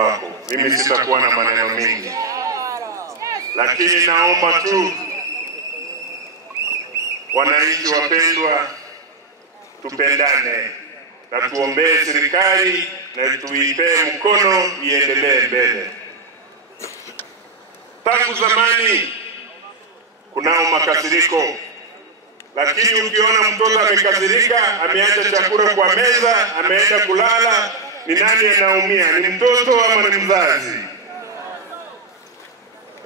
wako. Mimi sitakuwa na maneno mengi, lakini naomba tu wananchi wapendwa, tupendane na tuombee serikali na tuipe mkono iendelee mbele. Tangu zamani kunao makasiriko, lakini ukiona mtoto amekasirika, ameacha chakula kwa meza, ameenda kulala, ni nani anaumia? Ni mtoto ama ni mzazi?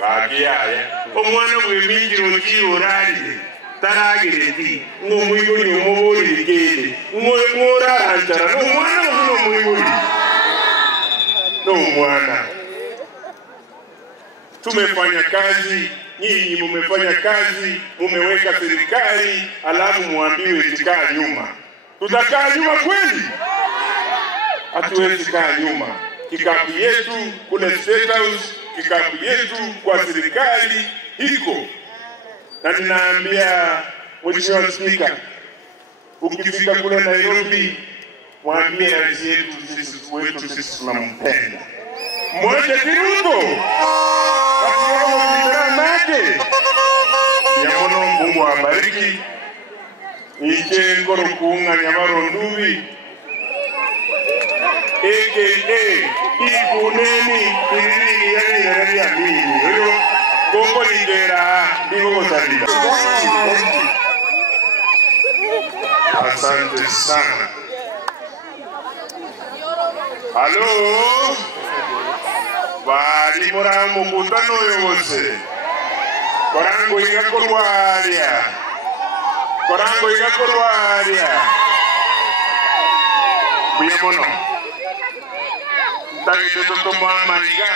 Bagiaya omwana w'ebinjiro kiurali taragireti ngomuyuri umuburi gede ngorarantara no mwana no muyuri no mwana. Tumefanya kazi, nyinyi mumefanya kazi, mumeweka serikali, alafu muambiwe tikaa nyuma. Tutakaa nyuma kweli? Hatuwezi kaa nyuma. Kikapu yetu kule State House, kikapu yetu kwa serikali hiko. Na ninaambia Mheshimiwa Spika, ukifika kule Nairobi, mwambie rais yetu sisi tunampenda. Mmoja Kiruto. Yamono Mungu abariki. Iche ngoro kuunga nyamaro nduvi. Ikuneni ilini yani ya mimi. Huyo Kongo ligera ndigo salida. Asante sana. Halo. Bali muramu kutano yose. Korango igakorwaria. Korango igakorwaria. Buyamono. Tagide toto maniga.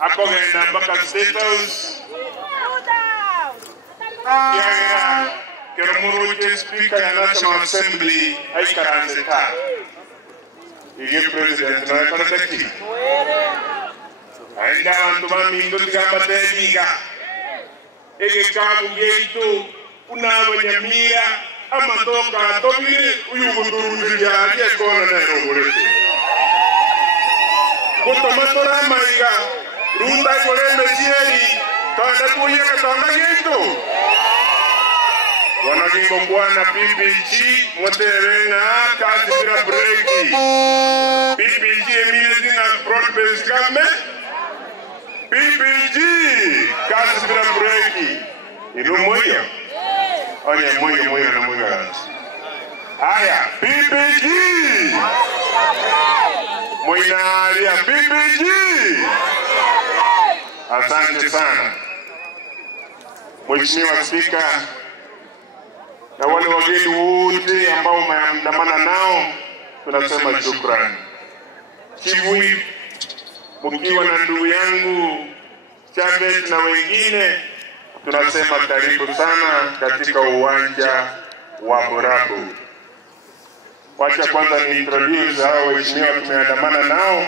Akogenda mpaka State House. Kiagira Kerumuruche Speaker ya National Assembly aikaranzeta. Ige President na karataki. Aenda abantu bamingo tigambatemiga. Ege kabu geitu unabanyamia amatoka tobire uyugunduru yali ekona na rogorete. Kotomatora maiga runda korende tieri tanda kuye katanga geitu. Wanagingo bwana PPG moterenga kazi bila breki. PPG emile na broad-based government. PPG kazi bila breki. Ilo moyo. Oye moyo na moyo. Haya PPG. Moinalia PPG. Asante sana Mheshimiwa Spika na wale wageni wote ambao mmeandamana nao, tunasema shukrani. Chivui mkiwa na ndugu yangu Chavez na wengine, tunasema karibu sana katika uwanja wa Borabu. Wacha kwanza ni introduce hao waheshimiwa tumeandamana nao.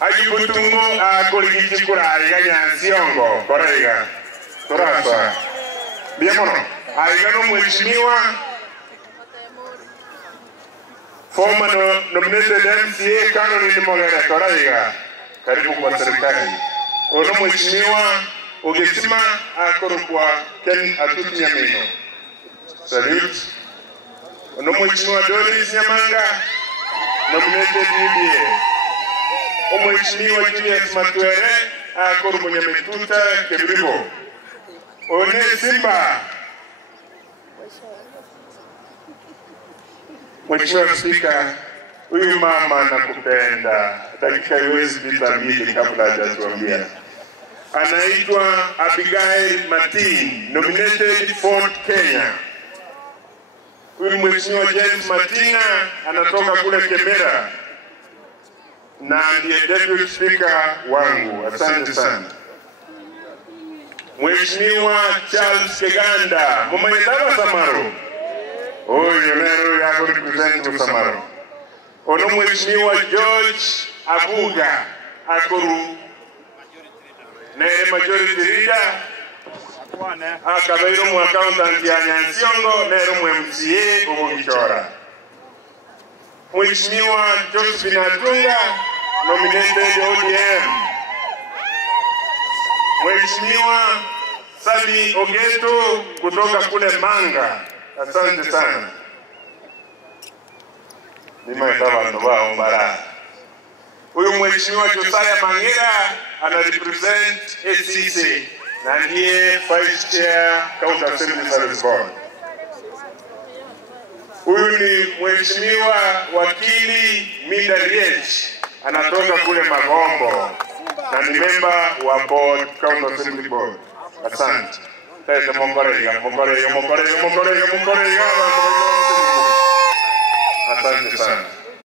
Ajibutungo akoligichi kuraiga nyansiongo koraiga torasa biamono aigano mheshimiwa former nominated MCA Caroline Mogere koraiga karibu kwa serikali. Ono mheshimiwa Ogesima akorokwa Ken Atuti Nyamino salute. Ono mheshimiwa Doris Nyamanga nominated UDA. Mheshimiwa Julius Matwere akorokwa Nyametuta Kebrigo. One Simba. Mheshimiwa Spika, huyu mama nakupenda. Dakika iwezi pita mbili kabla hajatuambia. Anaitwa Abigail Martin, nominated Ford Kenya. Huyu Mheshimiwa James Martina anatoka kule Kemera na ndiye deputy speaker wangu. Asante sana. Mheshimiwa Charles Keganda, Mumaidava Samaro. Huyu leo yako represent Samaro. Ono Mheshimiwa George Abuga akoru Nere majority leader. Akabairo mu accountant ya Nyansiongo, nero mu MCA Obogichora. Mheshimiwa Josephine Atunga, nominated ODM. Mheshimiwa Sami Ogeto kutoka kule Manga. Asante sana. Huyu Mheshimiwa Josiah Mangira ana represent ACC na ndiye Vice Chair County Assembly Service Board. Huyu ni Mheshimiwa Wakili Mida Riech anatoka kule Magombo na ni member wa board County Assembly Board. Asante. Tete mongolega. Asante sana.